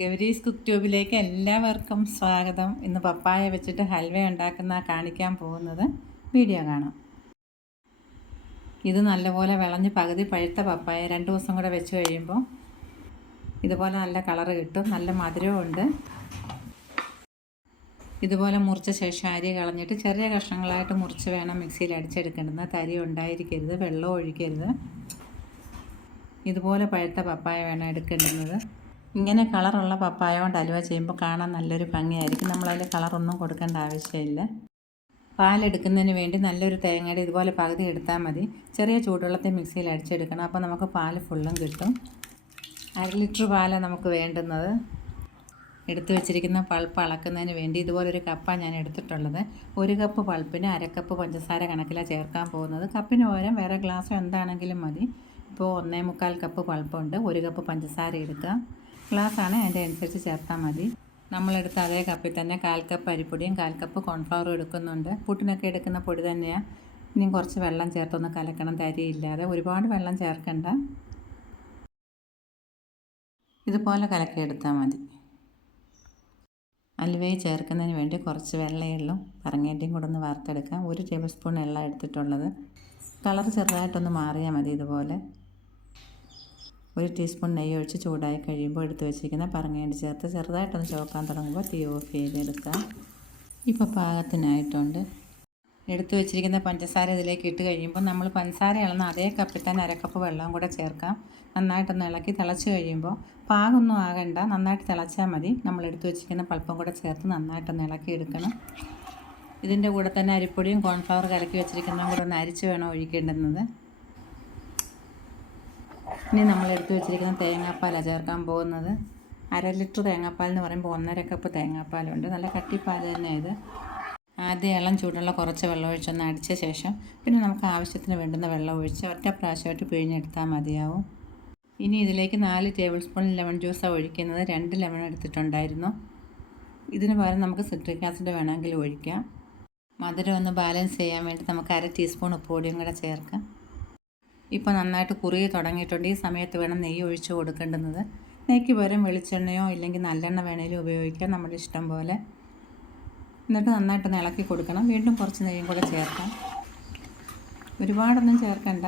Gowri's cook ട്യൂബിലേക്ക് എല്ലാവർക്കും സ്വാഗതം. ഇന്ന് പപ്പായ വെച്ചിട്ട് ഹൽവ ഉണ്ടാക്കുന്ന കാണിക്കാൻ പോകുന്നത്. വീഡിയോ കാണാം. ഇത് നല്ലപോലെ വിളഞ്ഞ് പകുതി പഴുത്ത പപ്പായ 2 ദിവസം കൂടെ വെച്ച് കഴിയുമ്പോൾ ഇതുപോലെ നല്ല കളറ് കിട്ടും. നല്ല മധുരവും ഉണ്ട്. ഇതുപോലെ മുറിച്ച ശേഷം അരി കളഞ്ഞിട്ട് ചെറിയ കഷ്ണങ്ങളായിട്ട് മുറിച്ച് വേണം മിക്സിയിൽ അടിച്ചെടുക്കേണ്ടത്. തരി ഉണ്ടായിരിക്കരുത്, വെള്ളം ഒഴിക്കരുത്. ഇതുപോലെ പഴുത്ത പപ്പായ വേണം എടുക്കേണ്ടുന്നത്. ഇങ്ങനെ കളറുള്ള പപ്പായ കൊണ്ട് ഹലുവ ചെയ്യുമ്പോൾ കാണാൻ നല്ലൊരു ഭംഗിയായിരിക്കും. നമ്മളതിൽ കളറൊന്നും കൊടുക്കേണ്ട ആവശ്യമില്ല. പാലെടുക്കുന്നതിന് വേണ്ടി നല്ലൊരു തേങ്ങയുടെ ഇതുപോലെ പകുതി എടുത്താൽ മതി. ചെറിയ ചൂടുവെള്ളത്തിൽ മിക്സിയിൽ അടിച്ചെടുക്കണം. അപ്പോൾ നമുക്ക് പാൽ ഫുള്ളും കിട്ടും. 1/2 ലിറ്റർ പാലാണ് നമുക്ക് വേണ്ടുന്നത്. എടുത്തു വെച്ചിരിക്കുന്ന പൾപ്പ് അളക്കുന്നതിന് വേണ്ടി ഇതുപോലൊരു കപ്പാണ് ഞാൻ എടുത്തിട്ടുള്ളത്. 1 കപ്പ് പൾപ്പിന് 1/2 കപ്പ് പഞ്ചസാര കണക്കിലാണ് ചേർക്കാൻ പോകുന്നത്. കപ്പിന് പകരം വേറെ ഗ്ലാസ്സോ എന്താണെങ്കിലും മതി. ഇപ്പോൾ 1.25 കപ്പ് പൾപ്പുണ്ട്. 1 കപ്പ് പഞ്ചസാര എടുക്കുക. ഗ്ലാസ്സാണ്, അതിൻ്റെ അനുസരിച്ച് ചേർത്താൽ മതി. നമ്മളെടുത്ത് അതേ കപ്പിൽ തന്നെ 1/4 കപ്പ് അരിപ്പൊടിയും 1/4 കപ്പ് കോൺഫ്ലവറും എടുക്കുന്നുണ്ട്. പുട്ടിനൊക്കെ എടുക്കുന്ന പൊടി തന്നെയാണ്. ഇനിയും കുറച്ച് വെള്ളം ചേർത്തൊന്ന് കലക്കണം, തരിയില്ലാതെ. ഒരുപാട് വെള്ളം ചേർക്കണ്ട, ഇതുപോലെ കലക്കിയെടുത്താൽ മതി. ഹൽവയിൽ ചേർക്കുന്നതിന് വേണ്ടി കുറച്ച് വെള്ളയും പറങ്ങേണ്ടിയും കൂടെ ഒന്ന് വറുത്തെടുക്കാം. 1 ടേബിൾ സ്പൂൺ എണ്ണ എടുത്തിട്ടുള്ളത്. കളർ ചെറുതായിട്ടൊന്ന് മാറിയാൽ മതി. ഇതുപോലെ 1 ടീസ്പൂൺ നെയ്യ് ഒഴിച്ച് ചൂടായി കഴിയുമ്പോൾ എടുത്ത് വെച്ചിരിക്കുന്ന പറങ്ങേണ്ടി ചേർത്ത് ചെറുതായിട്ടൊന്ന് ചുവക്കാൻ തുടങ്ങുമ്പോൾ തീ ഓഫ് ചെയ്തെടുക്കാം. ഇപ്പോൾ പാകത്തിനായിട്ടുണ്ട്. എടുത്തു വെച്ചിരിക്കുന്ന പഞ്ചസാര ഇതിലേക്ക് ഇട്ട് കഴിയുമ്പോൾ നമ്മൾ പഞ്ചസാര ഇളന്ന അതേ കപ്പിൽ തന്നെ 1/2 കപ്പ് വെള്ളവും കൂടെ ചേർക്കാം. നന്നായിട്ടൊന്ന് ഇളക്കി തിളച്ച് കഴിയുമ്പോൾ പാകമൊന്നും ആകണ്ട, നന്നായിട്ട് തിളച്ചാൽ മതി. നമ്മൾ എടുത്തു വെച്ചിരിക്കുന്ന പൾപ്പും കൂടെ ചേർത്ത് നന്നായിട്ടൊന്ന് ഇളക്കി എടുക്കണം. ഇതിൻ്റെ കൂടെ തന്നെ അരിപ്പൊടിയും കോൺഫ്ലവർ കലക്കി വെച്ചിരിക്കുന്നതും കൂടെ ഒന്ന് അരിച്ച് വേണം ഒഴിക്കേണ്ടുന്നത്. ഇനി നമ്മൾ എടുത്തു വെച്ചിരിക്കുന്ന തേങ്ങാപ്പാലാണ് ചേർക്കാൻ പോകുന്നത്. 1/2 ലിറ്റർ തേങ്ങാപ്പാൽ എന്ന് പറയുമ്പോൾ 1.5 കപ്പ് തേങ്ങാപ്പാലുണ്ട്. നല്ല കട്ടിപ്പാൽ തന്നെ ഇത്. ആദ്യം ഇളം ചൂടുള്ള കുറച്ച് വെള്ളം ഒഴിച്ചൊന്ന് അടിച്ച ശേഷം പിന്നെ നമുക്ക് ആവശ്യത്തിന് വേണ്ടുന്ന വെള്ളം ഒഴിച്ച് ഒറ്റ പ്രാവശ്യമായിട്ട് പിഴിഞ്ഞെടുത്താൽ മതിയാവും. ഇനി ഇതിലേക്ക് 4 ടേബിൾ സ്പൂൺ ലെമൺ ജ്യൂസാണ് ഒഴിക്കുന്നത്. 2 ലെമൺ എടുത്തിട്ടുണ്ടായിരുന്നു. ഇതിന് പകരം നമുക്ക് സിട്രിക് ആസിഡ് വേണമെങ്കിൽ ഒഴിക്കാം. മധുരം ഒന്ന് ബാലൻസ് ചെയ്യാൻ വേണ്ടി നമുക്ക് 1/2 ടീസ്പൂൺ ഉപ്പുപൊടിയും കൂടെ ചേർക്കാം. ഇപ്പോൾ നന്നായിട്ട് കുറുകി തുടങ്ങിയിട്ടുണ്ട്. ഈ സമയത്ത് വേണം നെയ്യ് ഒഴിച്ച് കൊടുക്കേണ്ടുന്നത്. നെയ്ക്ക് പകരം വെളിച്ചെണ്ണയോ ഇല്ലെങ്കിൽ നല്ലെണ്ണ വേണേലും ഉപയോഗിക്കാം, നമ്മുടെ ഇഷ്ടം പോലെ. എന്നിട്ട് നന്നായിട്ടൊന്ന് ഇളക്കി കൊടുക്കണം. വീണ്ടും കുറച്ച് നെയ്യും കൂടെ ചേർക്കാം. ഒരുപാടൊന്നും ചേർക്കണ്ട.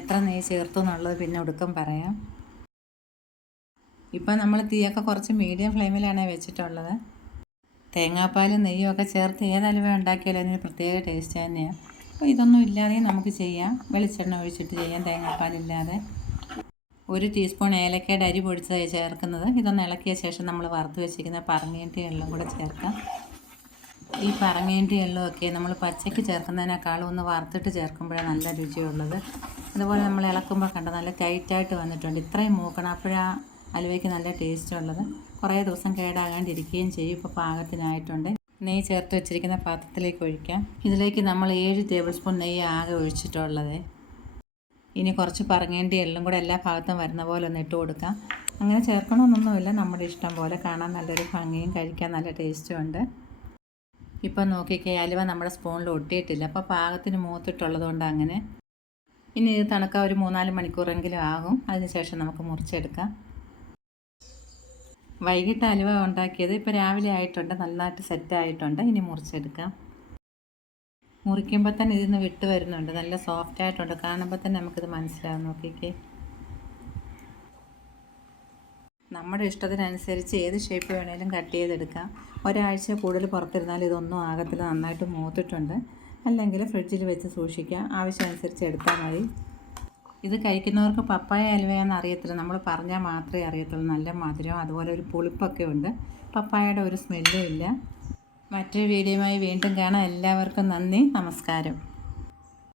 എത്ര നെയ്യ് ചേർത്തു എന്നുള്ളത് പിന്നെ ഒടുക്കം പറയാം. ഇപ്പം നമ്മൾ തീയൊക്കെ കുറച്ച് മീഡിയം ഫ്ലെയിമിലാണ് വെച്ചിട്ടുള്ളത്. തേങ്ങാപ്പാലും നെയ്യും ഒക്കെ ചേർത്ത് ഏത് ഹലുവ ഉണ്ടാക്കിയാലും അതിന് പ്രത്യേക ടേസ്റ്റ് തന്നെയാണ്. അപ്പോൾ ഇതൊന്നും ഇല്ലാതെയും നമുക്ക് ചെയ്യാം. വെളിച്ചെണ്ണ ഒഴിച്ചിട്ട് ചെയ്യാം, തേങ്ങാപ്പാലില്ലാതെ. 1 ടീസ്പൂൺ ഏലക്കയുടെ അരി പൊടിച്ചതായി ചേർക്കുന്നത്. ഇതൊന്ന് ഇളക്കിയ ശേഷം നമ്മൾ വറുത്ത് വെച്ചിരിക്കുന്ന പറങ്ങേണ്ടി എള്ളും കൂടെ ചേർക്കാം. ഈ പറങ്ങേണ്ടി എള്ളുമൊക്കെ നമ്മൾ പച്ചയ്ക്ക് ചേർക്കുന്നതിനേക്കാളും ഒന്ന് വറുത്തിട്ട് ചേർക്കുമ്പോഴാണ് നല്ല രുചിയുള്ളത്. അതുപോലെ നമ്മൾ ഇളക്കുമ്പോൾ കണ്ട നല്ല ടൈറ്റായിട്ട് വന്നിട്ടുണ്ട്. ഇത്രയും മൂക്കണം, അപ്പോഴാണ് ഹലുവയ്ക്ക് നല്ല ടേസ്റ്റ് ഉള്ളത്. കുറേ ദിവസം കേടാകാണ്ടിരിക്കുകയും ചെയ്യും. ഇപ്പോൾ പാകത്തിനായിട്ടുണ്ട്. നെയ്യ് ചേർത്ത് വെച്ചിരിക്കുന്ന പാത്രത്തിലേക്ക് ഒഴിക്കാം. ഇതിലേക്ക് നമ്മൾ 7 ടേബിൾ സ്പൂൺ നെയ്യ് ആകെ ഒഴിച്ചിട്ടുള്ളത്. ഇനി കുറച്ച് പറങ്ങേണ്ടി എള്ളും കൂടെ എല്ലാ ഭാഗത്തും വരുന്ന പോലെ ഒന്ന് ഇട്ട് കൊടുക്കാം. അങ്ങനെ ചേർക്കണമെന്നൊന്നുമില്ല, നമ്മുടെ ഇഷ്ടം പോലെ. കാണാൻ നല്ലൊരു ഭംഗിയും കഴിക്കാൻ നല്ല ടേസ്റ്റും ഉണ്ട്. ഇപ്പം നോക്കിക്കേ, ഹലുവ നമ്മുടെ സ്പൂണിൽ ഒട്ടിയിട്ടില്ല. അപ്പോൾ പാകത്തിന് മൂത്തിട്ടുള്ളത് കൊണ്ട് അങ്ങനെ. ഇനി ഇത് തണുക്കാൻ ഒരു 3-4 മണിക്കൂറെങ്കിലും ആകും. അതിനുശേഷം നമുക്ക് മുറിച്ചെടുക്കാം. വൈകിട്ട് ഹലുവ ഉണ്ടാക്കിയത് ഇപ്പോൾ രാവിലെ ആയിട്ടുണ്ട്. നന്നായിട്ട് സെറ്റായിട്ടുണ്ട്. ഇനി മുറിച്ചെടുക്കാം. മുറിക്കുമ്പോൾ തന്നെ ഇതിന്ന് വിട്ട് വരുന്നുണ്ട്. നല്ല സോഫ്റ്റ് ആയിട്ടുണ്ട്. കാണുമ്പോൾ തന്നെ നമുക്കിത് മനസ്സിലാവും. നോക്കിക്കേ, നമ്മുടെ ഇഷ്ടത്തിനനുസരിച്ച് ഏത് ഷേപ്പ് വേണേലും കട്ട് ചെയ്തെടുക്കാം. ഒരാഴ്ച കൂടുതൽ പുറത്തിരുന്നാൽ ഇതൊന്നും ആകത്തില്ല. നന്നായിട്ട് മൂത്തിട്ടുണ്ട്. അല്ലെങ്കിൽ ഫ്രിഡ്ജിൽ വെച്ച് സൂക്ഷിക്കാം. ആവശ്യമനുസരിച്ച് എടുത്താൽ മതി. ഇത് കഴിക്കുന്നവർക്ക് പപ്പായ ഹലുവയാണെന്ന് അറിയത്തില്ല. നമ്മൾ പറഞ്ഞാൽ മാത്രമേ അറിയത്തുള്ളൂ. നല്ല മധുരം, അതുപോലെ ഒരു പുളിപ്പൊക്കെ ഉണ്ട്. പപ്പായയുടെ ഒരു സ്മെല്ലും ഇല്ല. മറ്റൊരു വീഡിയോയുമായി വീണ്ടും കാണാം. എല്ലാവർക്കും നന്ദി, നമസ്കാരം.